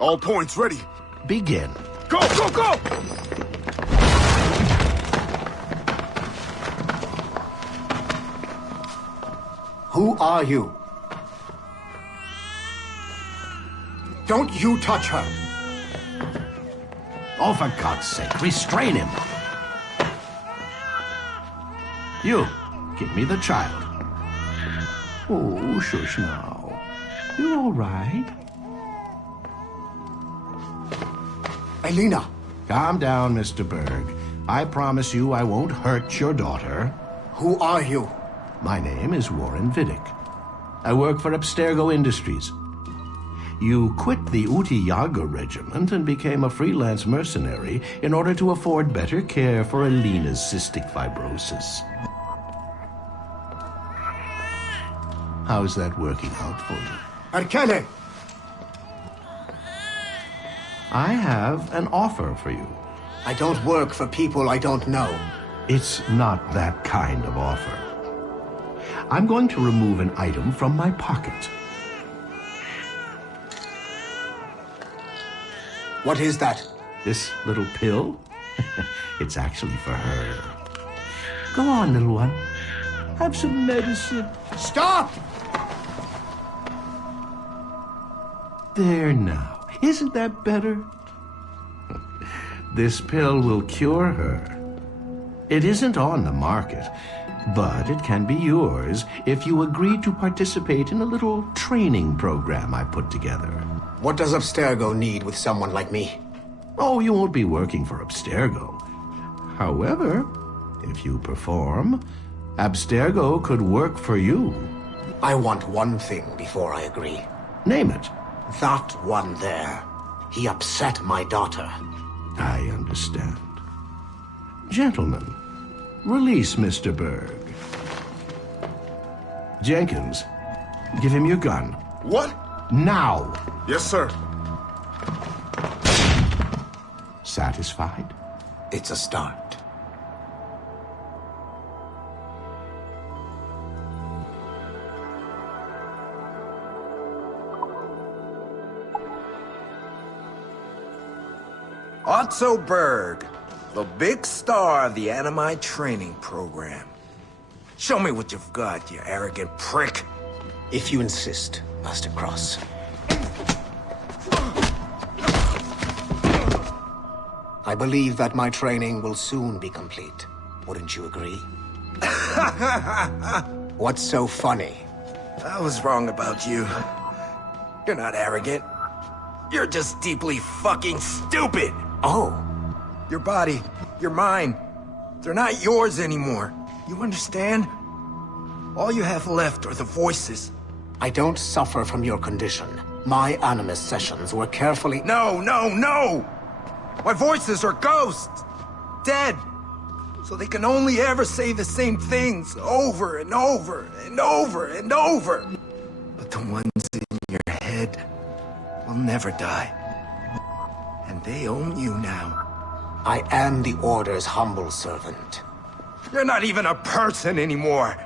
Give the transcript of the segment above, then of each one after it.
All points ready. Begin. Go, go, go! Who are you? Don't you touch her! Oh, for God's sake, restrain him! You, give me the child. Oh, shush now. You're all right. Elena! Calm down, Mr. Berg. I promise you I won't hurt your daughter. Who are you? My name is Warren Vidic. I work for Abstergo Industries. You quit the Yaga regiment and became a freelance mercenary in order to afford better care for Elena's cystic fibrosis. How's that working out for you? Arkele! I have an offer for you. I don't work for people I don't know. It's not that kind of offer. I'm going to remove an item from my pocket. What is that? This little pill? It's actually for her. Go on, little one. Have some medicine. Stop! There now. Isn't that better? This pill will cure her. It isn't on the market, but it can be yours if you agree to participate in a little training program I put together. What does Abstergo need with someone like me? Oh, you won't be working for Abstergo. However, if you perform, Abstergo could work for you. I want one thing before I agree. Name it. That one there. He upset my daughter. I understand. Gentlemen, release Mr. Berg. Jenkins, give him your gun. What? Now! Yes, sir. Satisfied? It's a start. Otso Berg, the big star of the Animi training program. Show me what you've got, you arrogant prick. If you insist, Master Cross. I believe that my training will soon be complete. Wouldn't you agree? What's so funny? I was wrong about you. You're not arrogant. You're just deeply fucking stupid. Oh. Your body, your mind, they're not yours anymore. You understand? All you have left are the voices. I don't suffer from your condition. My Animus sessions were carefully— No, no, no! My voices are ghosts! Dead! So they can only ever say the same things over and over and over and over. But the ones in your head will never die. And they own you now. I am the Order's humble servant. You're not even a person anymore.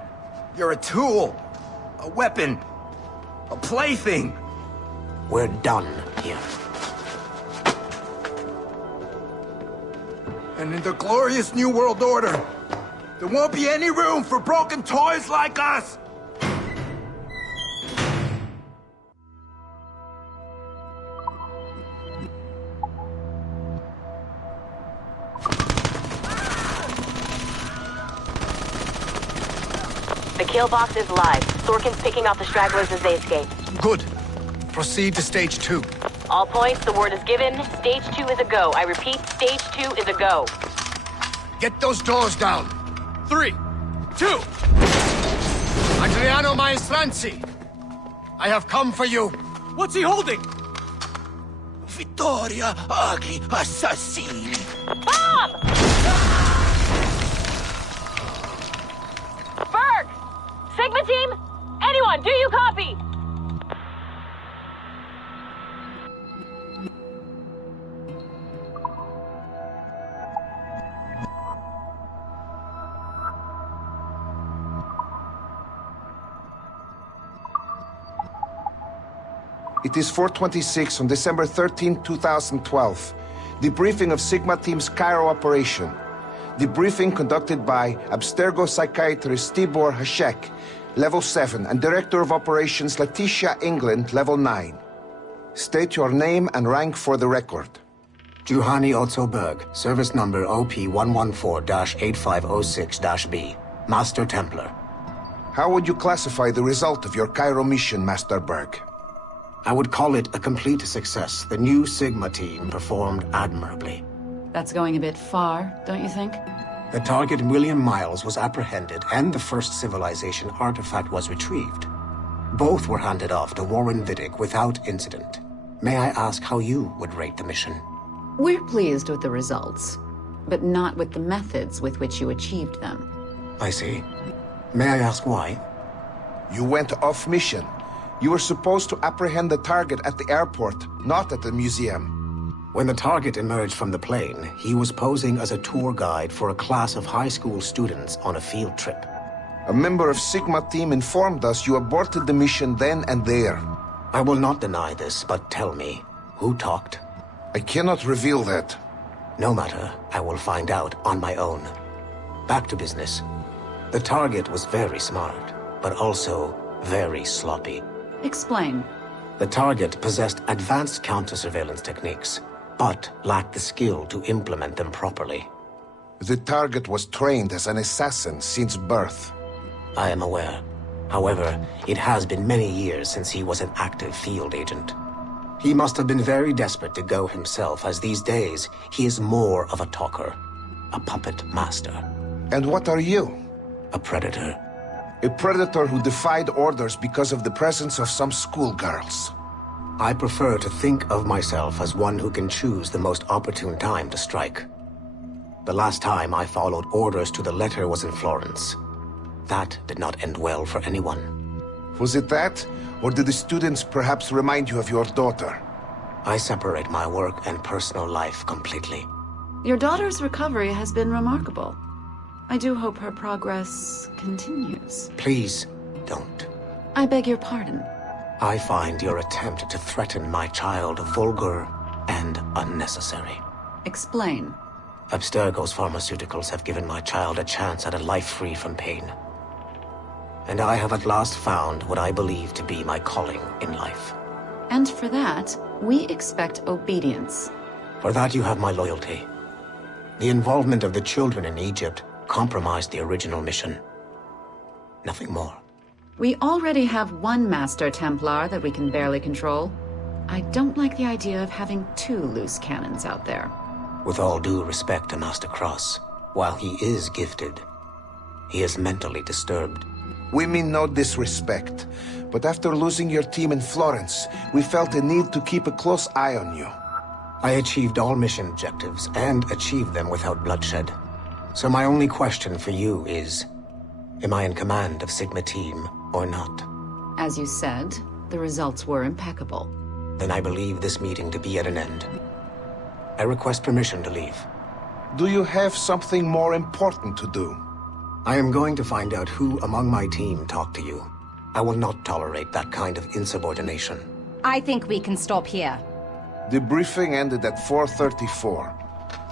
You're a tool, a weapon, a plaything. We're done here. And in the glorious New World Order, there won't be any room for broken toys like us! The kill box is live. Sorkin's picking off the stragglers as they escape. Good. Proceed to stage 2. All points, the word is given. Stage 2 is a go. I repeat, stage 2 is a go. Get those doors down. 3, 2. Adriano Maestranzi, I have come for you. What's he holding? Vittoria agli assassini. Bomb! Berg! Sigma team? Anyone, do you copy? It is 4:26 on December 13, 2012. Debriefing of Sigma Team's Cairo operation. Debriefing conducted by Abstergo psychiatrist Tibor Hashek, Level 7, and Director of Operations Letitia England, Level 9. State your name and rank for the record. Juhani Otso Berg, service number OP-114-8506-B, Master Templar. How would you classify the result of your Cairo mission, Master Berg? I would call it a complete success. The new Sigma team performed admirably. That's going a bit far, don't you think? The target, William Miles, was apprehended and the first civilization artifact was retrieved. Both were handed off to Warren Vidic without incident. May I ask how you would rate the mission? We're pleased with the results, but not with the methods with which you achieved them. I see. May I ask why? You went off mission. You were supposed to apprehend the target at the airport, not at the museum. When the target emerged from the plane, he was posing as a tour guide for a class of high school students on a field trip. A member of Sigma team informed us you aborted the mission then and there. I will not deny this, but tell me, who talked? I cannot reveal that. No matter, I will find out on my own. Back to business. The target was very smart, but also very sloppy. Explain. The target possessed advanced counter-surveillance techniques, but lacked the skill to implement them properly. The target was trained as an assassin since birth. I am aware. However, it has been many years since he was an active field agent. He must have been very desperate to go himself, as these days he is more of a talker, a puppet master. And what are you? A predator. A predator who defied orders because of the presence of some schoolgirls. I prefer to think of myself as one who can choose the most opportune time to strike. The last time I followed orders to the letter was in Florence. That did not end well for anyone. Was it that? Or did the students perhaps remind you of your daughter? I separate my work and personal life completely. Your daughter's recovery has been remarkable. I do hope her progress continues. Please, don't. I beg your pardon. I find your attempt to threaten my child vulgar and unnecessary. Explain. Abstergo's pharmaceuticals have given my child a chance at a life free from pain. And I have at last found what I believe to be my calling in life. And for that, we expect obedience. For that you have my loyalty. The involvement of the children in Egypt compromised the original mission. Nothing more. We already have one Master Templar that we can barely control. I don't like the idea of having two loose cannons out there. With all due respect to Master Cross, while he is gifted, he is mentally disturbed. We mean no disrespect, but after losing your team in Florence, we felt a need to keep a close eye on you. I achieved all mission objectives, and achieved them without bloodshed. So my only question for you is, am I in command of Sigma Team or not? As you said, the results were impeccable. Then I believe this meeting to be at an end. I request permission to leave. Do you have something more important to do? I am going to find out who among my team talked to you. I will not tolerate that kind of insubordination. I think we can stop here. Debriefing ended at 4:34.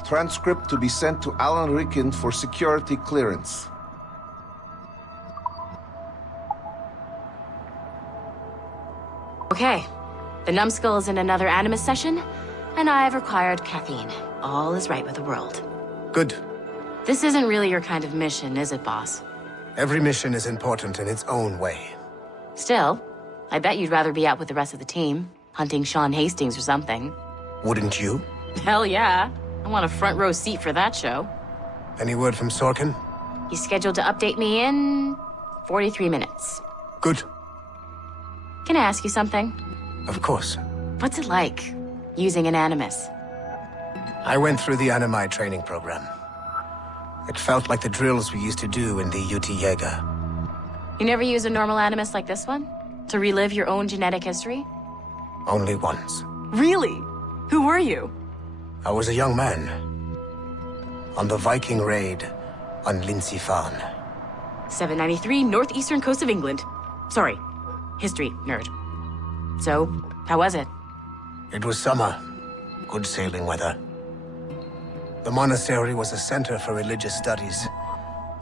Transcript to be sent to Alan Ricken for security clearance. Okay. The numbskull is in another Animus session, and I've required caffeine. All is right with the world. Good. This isn't really your kind of mission, is it, boss? Every mission is important in its own way. Still, I bet you'd rather be out with the rest of the team, hunting Sean Hastings or something. Wouldn't you? Hell yeah. I want a front row seat for that show. Any word from Sorkin? He's scheduled to update me in 43 minutes. Good. Can I ask you something? Of course. What's it like, using an Animus? I went through the Animi training program. It felt like the drills we used to do in the UT Jaeger. You never use a normal Animus like this one? To relive your own genetic history? Only once. Really? Who were you? I was a young man. On the Viking raid on Lindsifarne. 793, northeastern coast of England. Sorry, history nerd. So, How was it? It was summer. Good sailing weather. The monastery was a center for religious studies,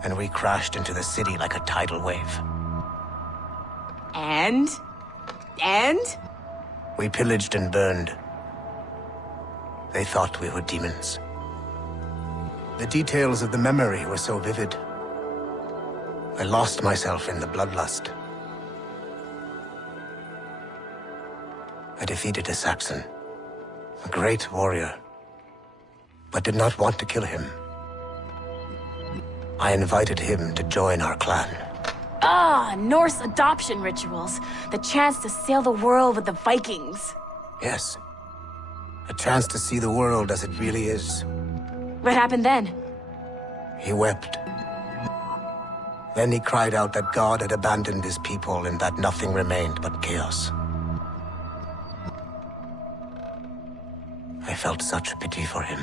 and we crashed into the city like a tidal wave. And? We pillaged and burned. They thought we were demons. The details of the memory were so vivid. I lost myself in the bloodlust. I defeated a Saxon, a great warrior, but did not want to kill him. I invited him to join our clan. Ah, Norse adoption rituals. The chance to sail the world with the Vikings. Yes, a chance to see the world as it really is. What happened then? He wept. Then he cried out that God had abandoned his people and that nothing remained but chaos. I felt such pity for him.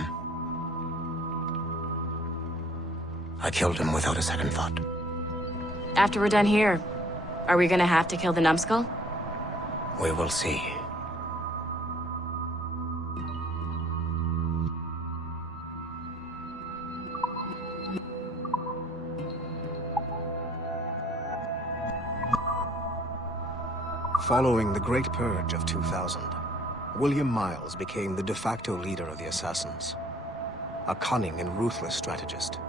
I killed him without a second thought. After we're done here, are we gonna have to kill the numbskull? We will see. Following the Great Purge of 2000, William Miles became the de facto leader of the Assassins. A cunning and ruthless strategist,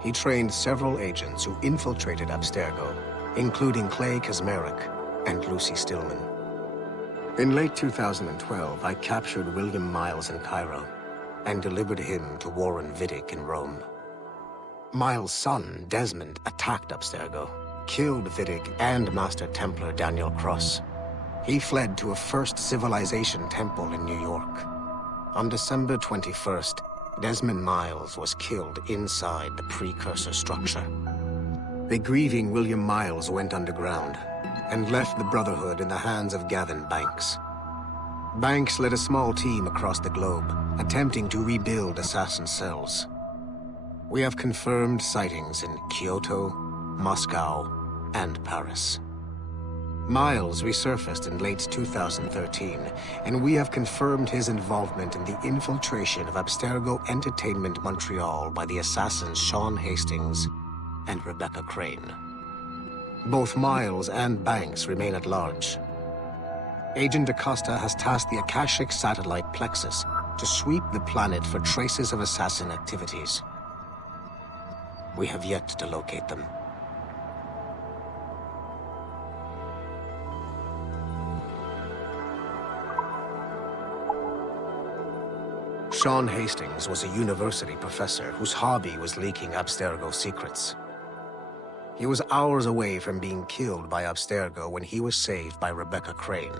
he trained several agents who infiltrated Abstergo, including Clay Kazmarek and Lucy Stillman. In late 2012, I captured William Miles in Cairo and delivered him to Warren Vidic in Rome. Miles' son, Desmond, attacked Abstergo, killed Vidic and Master Templar Daniel Cross. He fled to a First Civilization temple in New York. On December 21st, Desmond Miles was killed inside the precursor structure. The grieving William Miles went underground and left the Brotherhood in the hands of Gavin Banks. Banks led a small team across the globe, attempting to rebuild assassin cells. We have confirmed sightings in Kyoto, Moscow, and Paris. Miles resurfaced in late 2013, and we have confirmed his involvement in the infiltration of Abstergo Entertainment Montreal by the assassins Sean Hastings and Rebecca Crane. Both Miles and Banks remain at large. Agent Acosta has tasked the Akashic satellite Plexus to sweep the planet for traces of assassin activities. We have yet to locate them. Sean Hastings was a university professor whose hobby was leaking Abstergo secrets. He was hours away from being killed by Abstergo when he was saved by Rebecca Crane,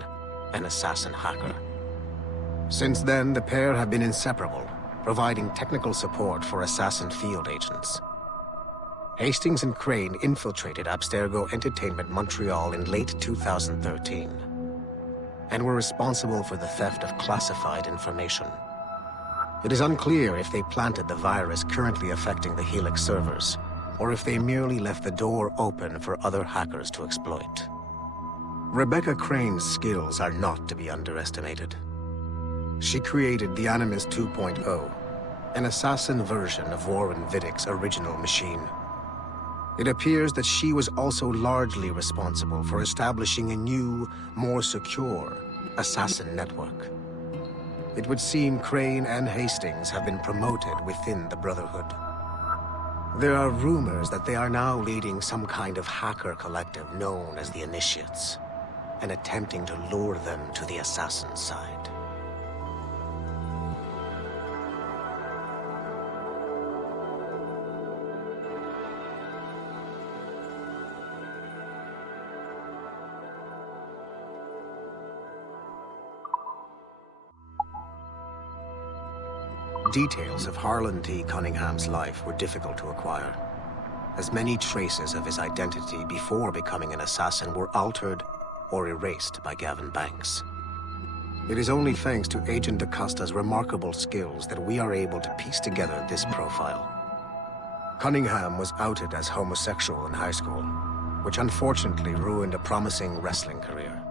an assassin hacker. Since then, the pair have been inseparable, providing technical support for assassin field agents. Hastings and Crane infiltrated Abstergo Entertainment Montreal in late 2013, and were responsible for the theft of classified information. It is unclear if they planted the virus currently affecting the Helix servers, or if they merely left the door open for other hackers to exploit. Rebecca Crane's skills are not to be underestimated. She created the Animus 2.0, an assassin version of Warren Vidic's original machine. It appears that she was also largely responsible for establishing a new, more secure assassin network. It would seem Crane and Hastings have been promoted within the Brotherhood. There are rumors that they are now leading some kind of hacker collective known as the Initiates, and attempting to lure them to the assassin side. Details of Harlan T. Cunningham's life were difficult to acquire, as many traces of his identity before becoming an assassin were altered or erased by Gavin Banks. It is only thanks to Agent Acosta's remarkable skills that we are able to piece together this profile. Cunningham was outed as homosexual in high school, which unfortunately ruined a promising wrestling career.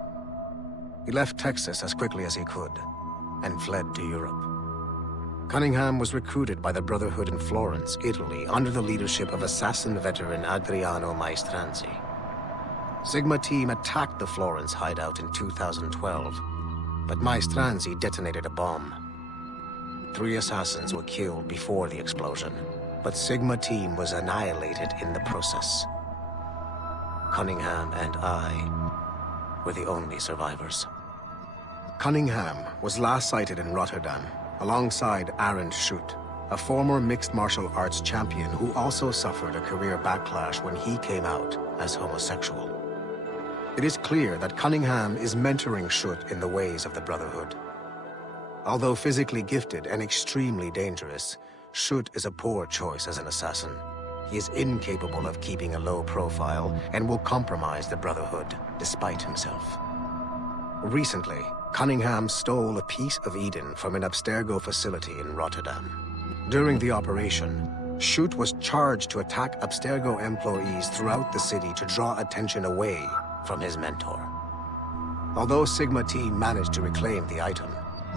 He left Texas as quickly as he could, and fled to Europe. Cunningham was recruited by the Brotherhood in Florence, Italy, under the leadership of assassin veteran Adriano Maestranzi. Sigma Team attacked the Florence hideout in 2012, but Maestranzi detonated a bomb. 3 assassins were killed before the explosion, but Sigma Team was annihilated in the process. Cunningham and I were the only survivors. Cunningham was last sighted in Rotterdam, alongside Arend Schutt, a former mixed martial arts champion who also suffered a career backlash when he came out as homosexual. It is clear that Cunningham is mentoring Schutt in the ways of the Brotherhood. Although physically gifted and extremely dangerous, Schutt is a poor choice as an assassin. He is incapable of keeping a low profile and will compromise the Brotherhood, despite himself. Recently, Cunningham stole a piece of Eden from an Abstergo facility in Rotterdam. During the operation, Schutt was charged to attack Abstergo employees throughout the city to draw attention away from his mentor. Although Sigma Team managed to reclaim the item,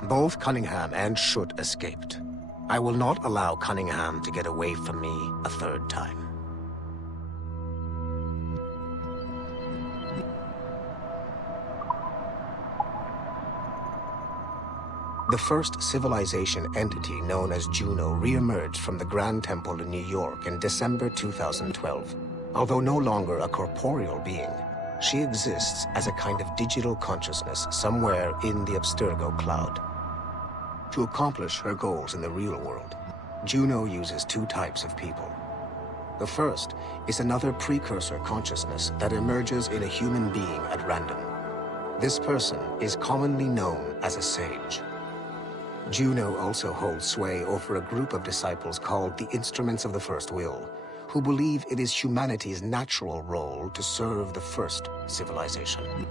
both Cunningham and Schutt escaped. I will not allow Cunningham to get away from me a 3rd time. The first civilization entity known as Juno re-emerged from the Grand Temple in New York in December 2012. Although no longer a corporeal being, she exists as a kind of digital consciousness somewhere in the Abstergo cloud. To accomplish her goals in the real world, Juno uses 2 types of people. The first is another precursor consciousness that emerges in a human being at random. This person is commonly known as a sage. Juno also holds sway over a group of disciples called the Instruments of the First Will, who believe it is humanity's natural role to serve the first civilization.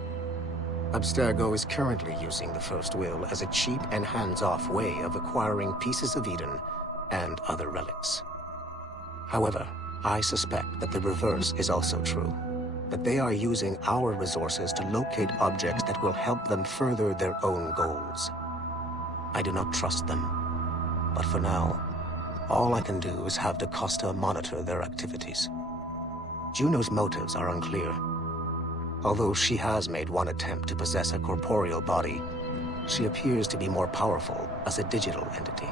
Abstergo is currently using the First Will as a cheap and hands-off way of acquiring pieces of Eden and other relics. However, I suspect that the reverse is also true, that they are using our resources to locate objects that will help them further their own goals. I do not trust them, but for now, all I can do is have DaCosta monitor their activities. Juno's motives are unclear. Although she has made one attempt to possess a corporeal body, she appears to be more powerful as a digital entity.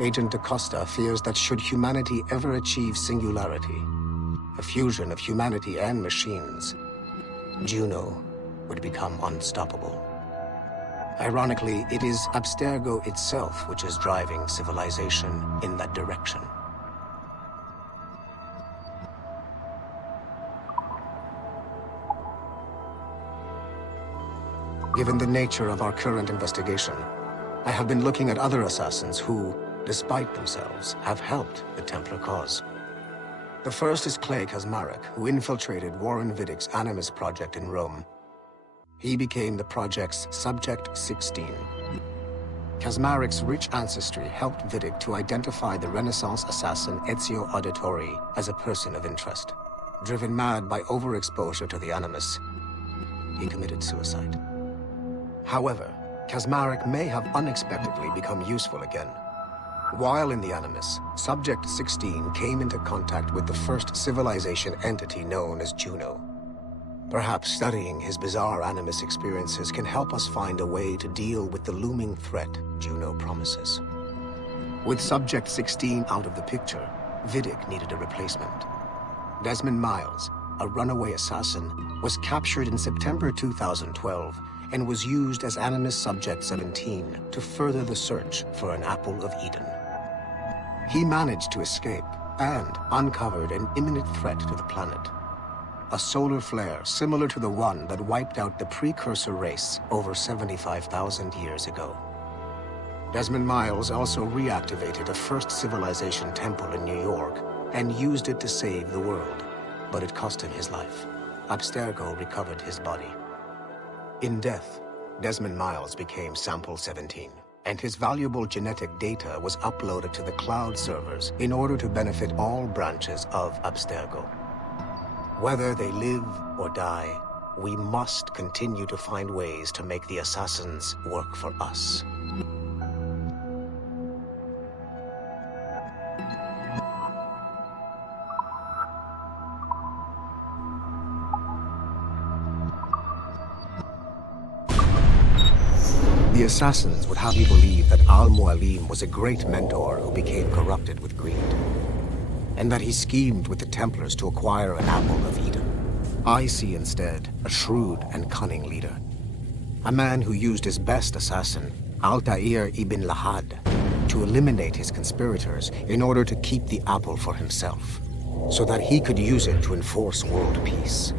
Agent DaCosta fears that should humanity ever achieve singularity, a fusion of humanity and machines, Juno would become unstoppable. Ironically, it is Abstergo itself which is driving civilization in that direction. Given the nature of our current investigation, I have been looking at other assassins who, despite themselves, have helped the Templar cause. The first is Clay Kaczmarek, who infiltrated Warren Vidic's Animus project in Rome. He became the project's Subject 16. Kaczmarek's rich ancestry helped Vidic to identify the Renaissance assassin Ezio Auditore as a person of interest. Driven mad by overexposure to the Animus, he committed suicide. However, Kaczmarek may have unexpectedly become useful again. While in the Animus, Subject 16 came into contact with the first civilization entity known as Juno. Perhaps studying his bizarre Animus experiences can help us find a way to deal with the looming threat Juno promises. With Subject 16 out of the picture, Vidic needed a replacement. Desmond Miles, a runaway assassin, was captured in September 2012 and was used as Animus Subject 17 to further the search for an Apple of Eden. He managed to escape and uncovered an imminent threat to the planet. A solar flare similar to the one that wiped out the precursor race over 75,000 years ago. Desmond Miles also reactivated a first civilization temple in New York and used it to save the world, but it cost him his life. Abstergo recovered his body. In death, Desmond Miles became Sample 17, and his valuable genetic data was uploaded to the cloud servers in order to benefit all branches of Abstergo. Whether they live or die, we must continue to find ways to make the assassins work for us. The assassins would have you believe that Mualim was a great mentor who became corrupted with greed, and that he schemed with the Templars to acquire an apple of Eden. I see instead a shrewd and cunning leader, a man who used his best assassin, Altair ibn Lahad, to eliminate his conspirators in order to keep the apple for himself, so that he could use it to enforce world peace.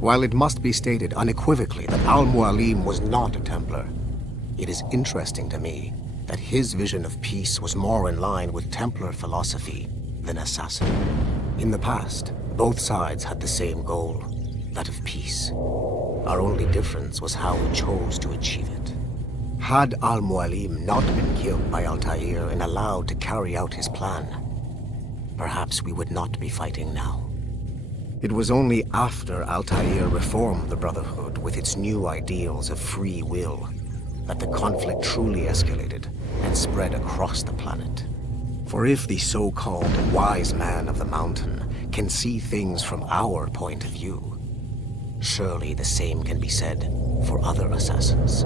While it must be stated unequivocally that Mualim was not a Templar, it is interesting to me that his vision of peace was more in line with Templar philosophy than assassin. In the past, both sides had the same goal, that of peace. Our only difference was how we chose to achieve it. Had Mualim not been killed by Altair and allowed to carry out his plan, perhaps we would not be fighting now. It was only after Altair reformed the Brotherhood with its new ideals of free will that the conflict truly escalated and spread across the planet. For if the so-called wise man of the mountain can see things from our point of view, surely the same can be said for other assassins.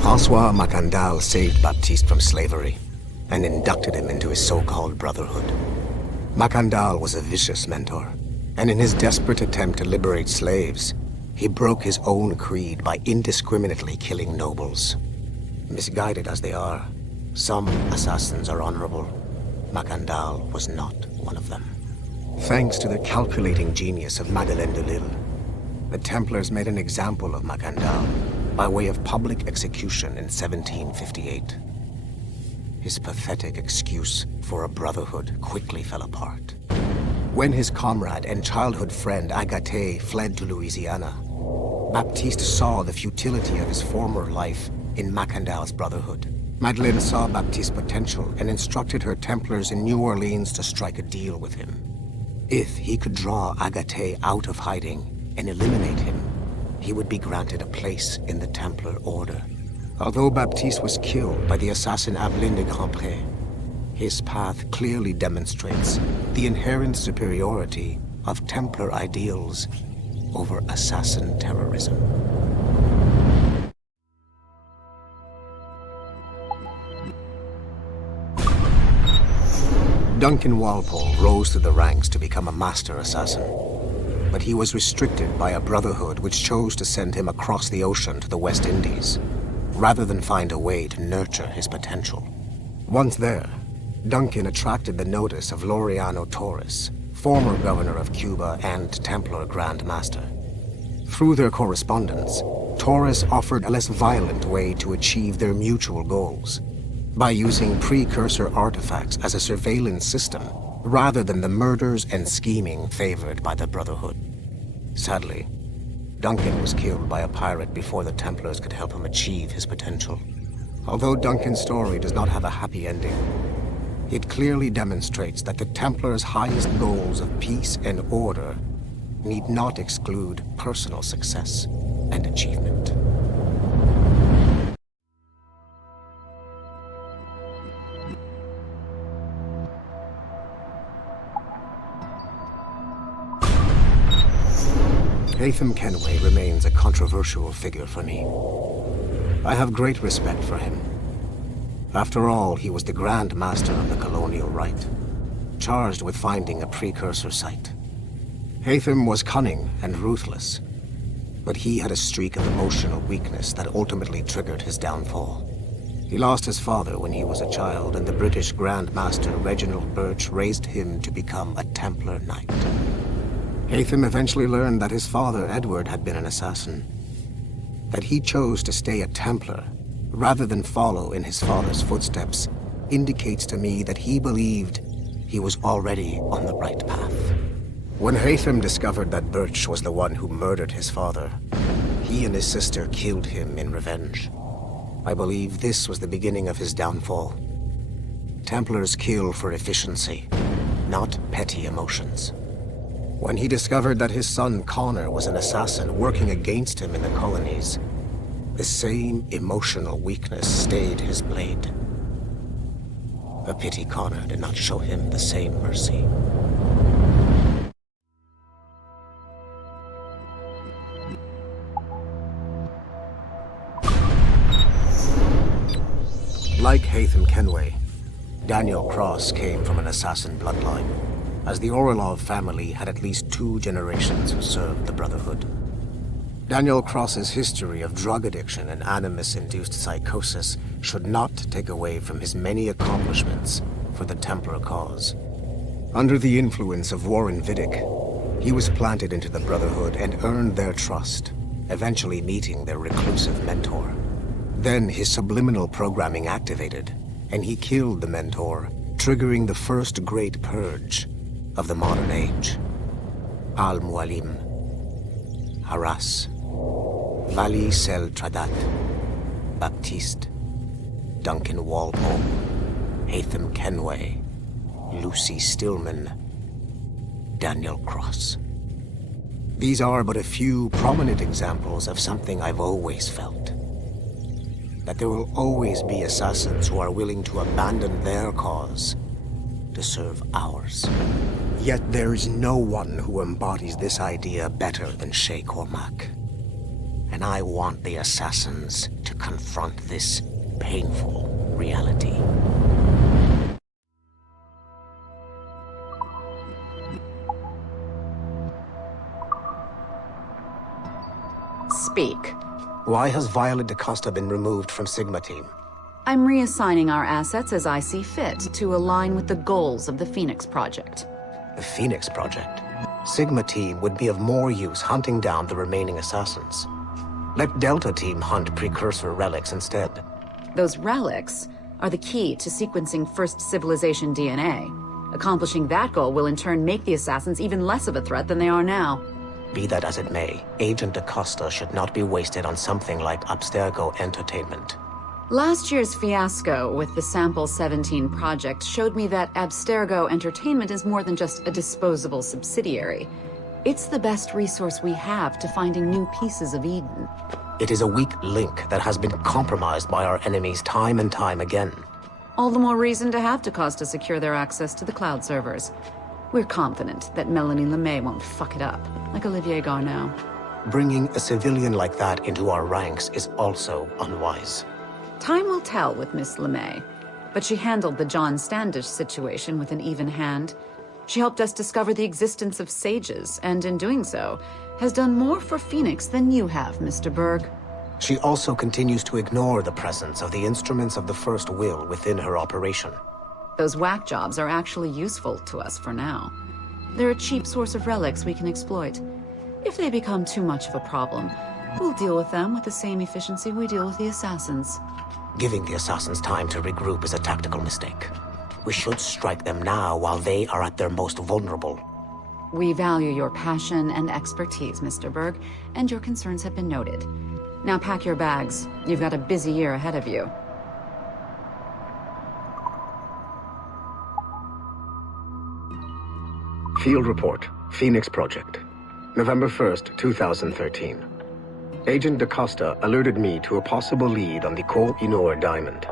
François Macandal saved Baptiste from slavery and inducted him into his so-called Brotherhood. Macandal was a vicious mentor, and in his desperate attempt to liberate slaves, he broke his own creed by indiscriminately killing nobles. Misguided as they are, some assassins are honorable. Macandal was not one of them. Thanks to the calculating genius of Madeleine de Lille, the Templars made an example of Macandal by way of public execution in 1758. His pathetic excuse for a brotherhood quickly fell apart. When his comrade and childhood friend Agathe fled to Louisiana, Baptiste saw the futility of his former life in Macandal's brotherhood. Madeleine saw Baptiste's potential and instructed her Templars in New Orleans to strike a deal with him. If he could draw Agathe out of hiding and eliminate him, he would be granted a place in the Templar Order. Although Baptiste was killed by the assassin Aveline de Grandpré, his path clearly demonstrates the inherent superiority of Templar ideals over assassin terrorism. Duncan Walpole rose through the ranks to become a master assassin, but he was restricted by a brotherhood which chose to send him across the ocean to the West Indies, rather than find a way to nurture his potential. Once there, Duncan attracted the notice of Laureano Torres, former governor of Cuba and Templar Grand Master. Through their correspondence, Torres offered a less violent way to achieve their mutual goals, by using precursor artifacts as a surveillance system, rather than the murders and scheming favored by the Brotherhood. Sadly, Duncan was killed by a pirate before the Templars could help him achieve his potential. Although Duncan's story does not have a happy ending, it clearly demonstrates that the Templars' highest goals of peace and order need not exclude personal success and achievement. Haytham Kenway remains a controversial figure for me. I have great respect for him. After all, he was the Grand Master of the Colonial Rite, charged with finding a precursor site. Haytham was cunning and ruthless, but he had a streak of emotional weakness that ultimately triggered his downfall. He lost his father when he was a child, and the British Grand Master Reginald Birch raised him to become a Templar Knight. Haytham eventually learned that his father, Edward, had been an assassin. That he chose to stay a Templar, rather than follow in his father's footsteps, indicates to me that he believed he was already on the right path. When Haytham discovered that Birch was the one who murdered his father, he and his sister killed him in revenge. I believe this was the beginning of his downfall. Templars kill for efficiency, not petty emotions. When he discovered that his son Connor was an assassin working against him in the colonies, the same emotional weakness stayed his blade. A pity Connor did not show him the same mercy. Like Haytham Kenway, Daniel Cross came from an assassin bloodline, as the Orlov family had at least 2 generations who served the Brotherhood. Daniel Cross's history of drug addiction and Animus-induced psychosis should not take away from his many accomplishments for the Templar cause. Under the influence of Warren Vidic, he was planted into the Brotherhood and earned their trust, eventually meeting their reclusive mentor. Then his subliminal programming activated, and he killed the mentor, triggering the first great purge of the modern age. Mualim, Haras, Vali Sel Tradat, Baptiste, Duncan Walpole, Haytham Kenway, Lucy Stillman, Daniel Cross. These are but a few prominent examples of something I've always felt. That there will always be assassins who are willing to abandon their cause to serve ours. Yet there is no one who embodies this idea better than Shay Cormac. And I want the assassins to confront this painful reality. Speak. Why has Violet DaCosta been removed from Sigma Team? I'm reassigning our assets as I see fit to align with the goals of the Phoenix Project. The Phoenix Project? Sigma Team would be of more use hunting down the remaining assassins. Let Delta Team hunt precursor relics instead. Those relics are the key to sequencing First Civilization DNA. Accomplishing that goal will in turn make the assassins even less of a threat than they are now. Be that as it may, Agent DaCosta should not be wasted on something like Abstergo Entertainment. Last year's fiasco with the Sample 17 project showed me that Abstergo Entertainment is more than just a disposable subsidiary. It's the best resource we have to finding new pieces of Eden. It is a weak link that has been compromised by our enemies time and time again. All the more reason to have DaCosta secure their access to the cloud servers. We're confident that Melanie LeMay won't fuck it up, like Olivier Garneau. Bringing a civilian like that into our ranks is also unwise. Time will tell with Miss LeMay, but she handled the John Standish situation with an even hand. She helped us discover the existence of sages, and in doing so, has done more for Phoenix than you have, Mr. Berg. She also continues to ignore the presence of the instruments of the First Will within her operation. Those whack jobs are actually useful to us for now. They're a cheap source of relics we can exploit. If they become too much of a problem, we'll deal with them with the same efficiency we deal with the assassins. Giving the assassins time to regroup is a tactical mistake. We should strike them now while they are at their most vulnerable. We value your passion and expertise, Mr. Berg, and your concerns have been noted. Now pack your bags. You've got a busy year ahead of you. Field Report, Phoenix Project, November 1st, 2013. Agent DaCosta alerted me to a possible lead on the Koh-i-Noor diamond.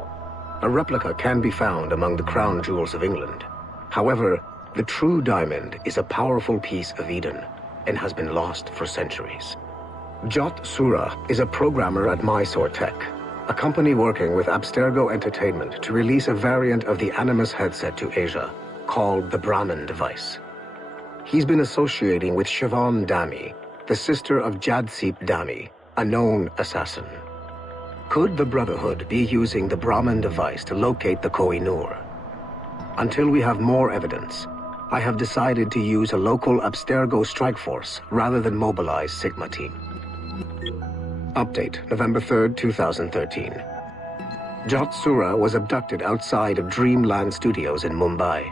A replica can be found among the crown jewels of England. However, the true diamond is a powerful piece of Eden and has been lost for centuries. Jot Sura is a programmer at Mysore Tech, a company working with Abstergo Entertainment to release a variant of the Animus headset to Asia, called the Brahman device. He's been associating with Siobhan Dami, the sister of Jadseep Dami, a known assassin. Could the Brotherhood be using the Brahman device to locate the Koh-i-Noor? Until we have more evidence, I have decided to use a local Abstergo strike force rather than mobilize Sigma Team. Update, November 3rd, 2013. Jot Sura was abducted outside of Dreamland Studios in Mumbai.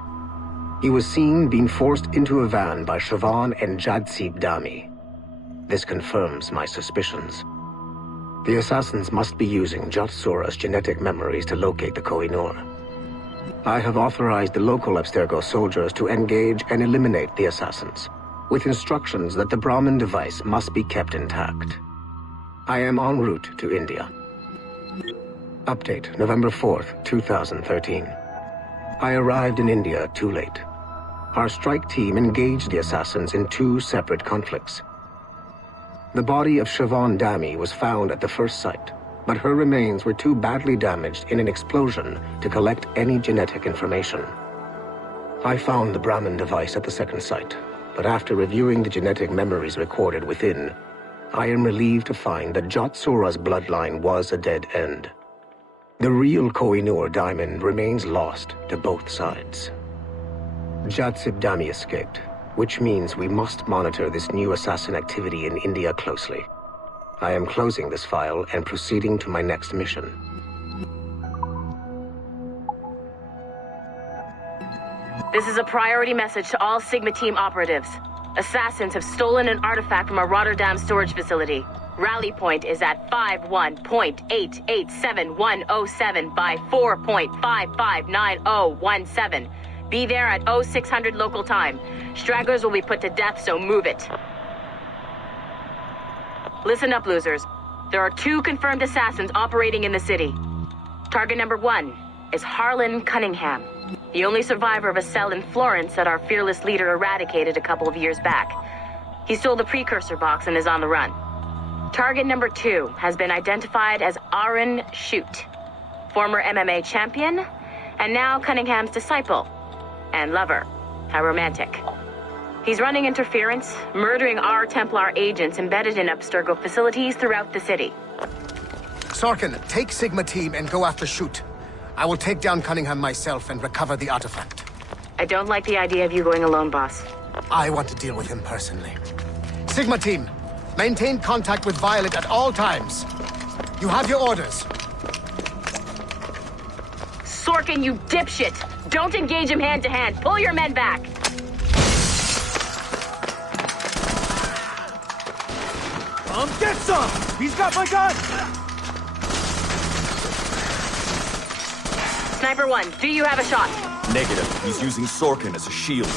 He was seen being forced into a van by Siobhan and Jadseep Dami. This confirms my suspicions. The assassins must be using Jot Sura's genetic memories to locate the Koh-i-Noor. I have authorized the local Abstergo soldiers to engage and eliminate the assassins, with instructions that the Brahmin device must be kept intact. I am en route to India. Update, November 4th, 2013. I arrived in India too late. Our strike team engaged the assassins in 2 separate conflicts. The body of Siobhan Dami was found at the first site, but her remains were too badly damaged in an explosion to collect any genetic information. I found the Brahmin device at the second site, but after reviewing the genetic memories recorded within, I am relieved to find that Jotsura's bloodline was a dead end. The real Koh-i-Noor diamond remains lost to both sides. Jatsib Dami escaped, which means we must monitor this new assassin activity in India closely. I am closing this file and proceeding to my next mission. This is a priority message to all Sigma Team operatives. Assassins have stolen an artifact from a Rotterdam storage facility. Rally point is at 51.887107 by 4.559017. Be there at 0600 local time. Stragglers will be put to death, so move it. Listen up, losers. There are 2 confirmed assassins operating in the city. Target number 1 is Harlan Cunningham, the only survivor of a cell in Florence that our fearless leader eradicated a couple of years back. He stole the precursor box and is on the run. Target number 2 has been identified as Aaron Shute, former MMA champion, and now Cunningham's disciple and lover. How romantic. He's running interference, murdering our Templar agents embedded in Abstergo facilities throughout the city. Sorkin, take Sigma Team and go after Shute. I will take down Cunningham myself and recover the artifact. I don't like the idea of you going alone, boss. I want to deal with him personally. Sigma Team, maintain contact with Violet at all times. You have your orders. Sorkin, you dipshit! Don't engage him hand-to-hand. Pull your men back. Get some! He's got my gun! Sniper 1, do you have a shot? Negative. He's using Sorkin as a shield.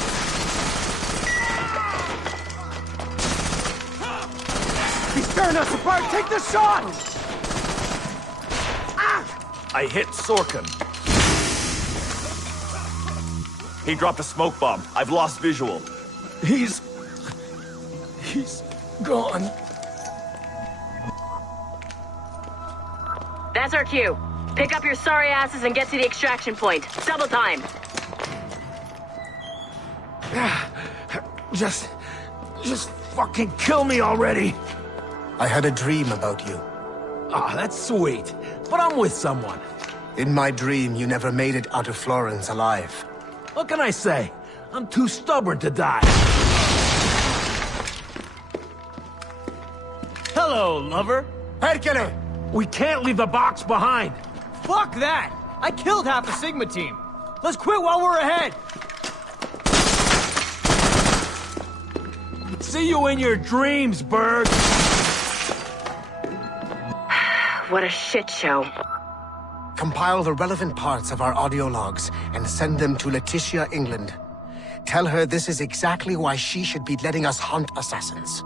He's tearing us apart! Take the shot! I hit Sorkin. He dropped a smoke bomb. I've lost visual. He's gone. That's our cue. Pick up your sorry asses and get to the extraction point. Double time. Just fucking kill me already. I had a dream about you. Ah, that's sweet. But I'm with someone. In my dream, you never made it out of Florence alive. What can I say? I'm too stubborn to die. Hello, lover. Hercule! We can't leave the box behind. Fuck that! I killed half the Sigma team. Let's quit while we're ahead. See you in your dreams, Berg. What a shit show. Compile the relevant parts of our audio logs and send them to Letitia, England. Tell her this is exactly why she should be letting us hunt assassins.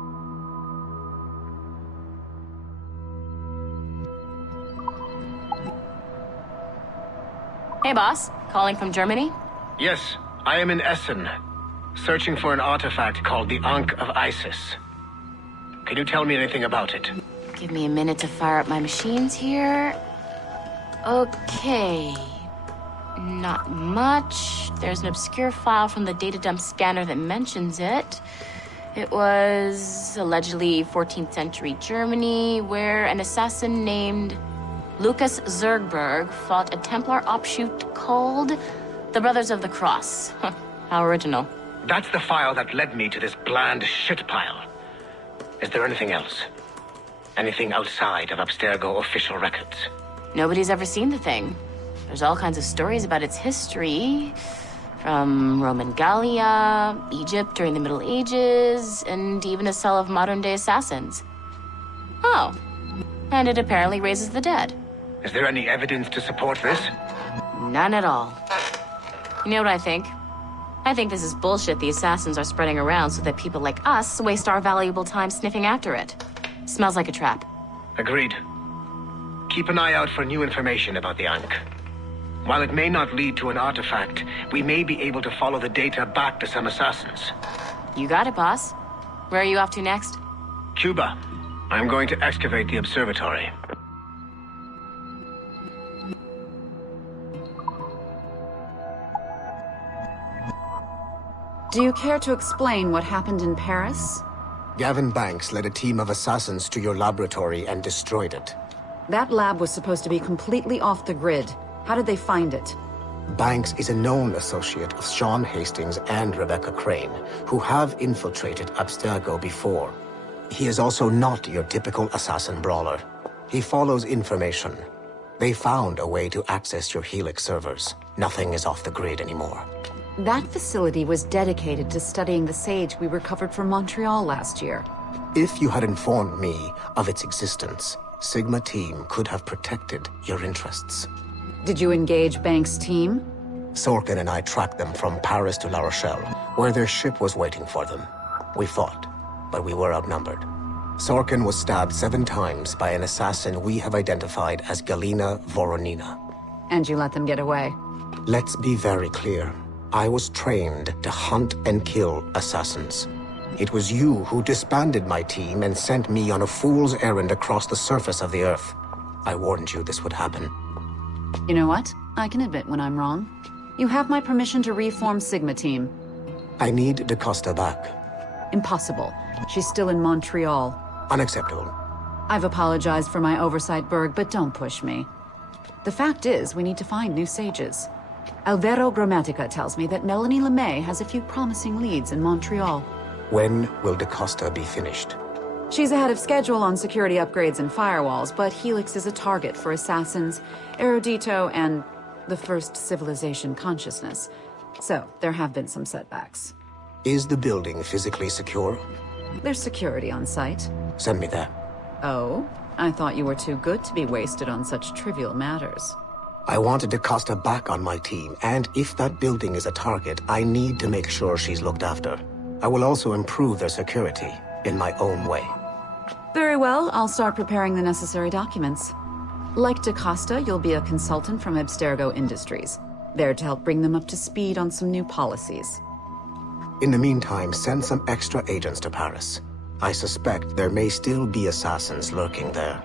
Hey, boss. Calling from Germany? Yes, I am in Essen, searching for an artifact called the Ankh of Isis. Can you tell me anything about it? Give me a minute to fire up my machines here. Okay. Not much. There's an obscure file from the data dump scanner that mentions it. It was allegedly 14th century Germany, where an assassin named Lucas Zergberg fought a Templar offshoot called the Brothers of the Cross. How original. That's the file that led me to this bland shit pile. Is there anything else? Anything outside of Abstergo official records? Nobody's ever seen the thing. There's all kinds of stories about its history. From Roman Gallia, Egypt during the Middle Ages, and even a cell of modern-day assassins. Oh. And it apparently raises the dead. Is there any evidence to support this? None at all. You know what I think? I think this is bullshit the assassins are spreading around so that people like us waste our valuable time sniffing after it. Smells like a trap. Agreed. Keep an eye out for new information about the Ankh. While it may not lead to an artifact, we may be able to follow the data back to some assassins. You got it, boss. Where are you off to next? Cuba. I'm going to excavate the observatory. Do you care to explain what happened in Paris? Gavin Banks led a team of assassins to your laboratory and destroyed it. That lab was supposed to be completely off the grid. How did they find it? Banks is a known associate of Sean Hastings and Rebecca Crane, who have infiltrated Abstergo before. He is also not your typical assassin brawler. He follows information. They found a way to access your Helix servers. Nothing is off the grid anymore. That facility was dedicated to studying the sage we recovered from Montreal last year. If you had informed me of its existence, Sigma Team could have protected your interests. Did you engage Banks' team? Sorkin and I tracked them from Paris to La Rochelle, where their ship was waiting for them. We fought, but we were outnumbered. Sorkin was stabbed 7 times by an assassin we have identified as Galina Voronina. And you let them get away? Let's be very clear. I was trained to hunt and kill assassins. It was you who disbanded my team and sent me on a fool's errand across the surface of the Earth. I warned you this would happen. You know what? I can admit when I'm wrong. You have my permission to reform Sigma Team. I need DaCosta back. Impossible. She's still in Montreal. Unacceptable. I've apologized for my oversight, Berg, but don't push me. The fact is, we need to find new sages. Alvaro Grammatica tells me that Melanie LeMay has a few promising leads in Montreal. When will DaCosta be finished? She's ahead of schedule on security upgrades and firewalls, but Helix is a target for assassins, Erudito, and the first civilization consciousness. So, there have been some setbacks. Is the building physically secure? There's security on site. Send me there. Oh? I thought you were too good to be wasted on such trivial matters. I wanted DaCosta back on my team, and if that building is a target, I need to make sure she's looked after. I will also improve their security in my own way. Very well, I'll start preparing the necessary documents. Like DaCosta, you'll be a consultant from Abstergo Industries, there to help bring them up to speed on some new policies. In the meantime, send some extra agents to Paris. I suspect there may still be assassins lurking there.